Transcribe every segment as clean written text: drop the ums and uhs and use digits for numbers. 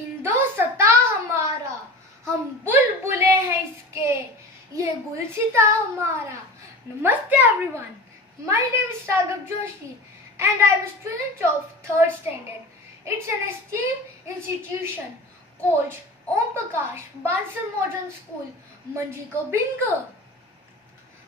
हिंदोसता हमारा, हम बुलबुले हैं इसके, ये गुलसिता हमारा. Namaste everyone. My name is Raghav Joshi and I am a student of 3rd standard. It's an esteemed institution called Om Prakash Bansal Modern School, Manjika Bingar.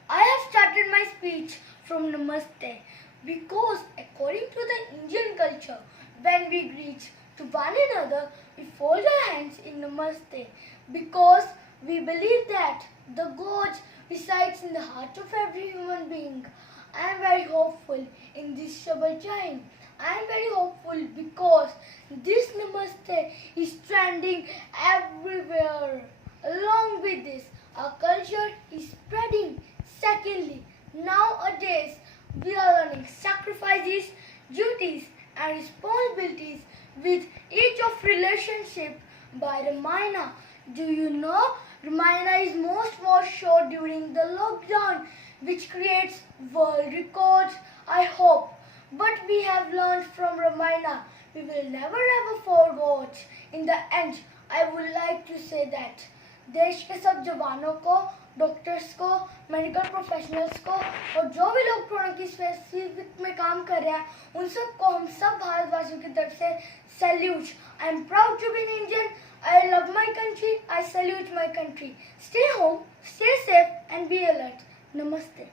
I have started my speech from Namaste because according to the Indian culture, when we greet to one another, we fold our hands in Namaste because we believe that the God resides in the heart of every human being. I am very hopeful in this troubled time. I am very hopeful because this Namaste is trending everywhere. Along with this, our culture is spreading. Secondly, nowadays we are learning sacrifices, duties and responsibilities with each of relationship by Ramayana. Do you know Ramayana is most watched show during the lockdown, which creates world records? I hope. But we have learned from Ramayana. We will never ever forget. In the end, I would like to say that देश के सब जवानों को, doctors को, medical professionals को और जो भी लोग कोरोना की स्पेसिफिक में काम कर रहे हैं, उन सबको हम सब भारतवासियों की तरफ से salute. I am proud to be an Indian. I love my country. I salute my country. Stay home, stay safe and be alert. Namaste.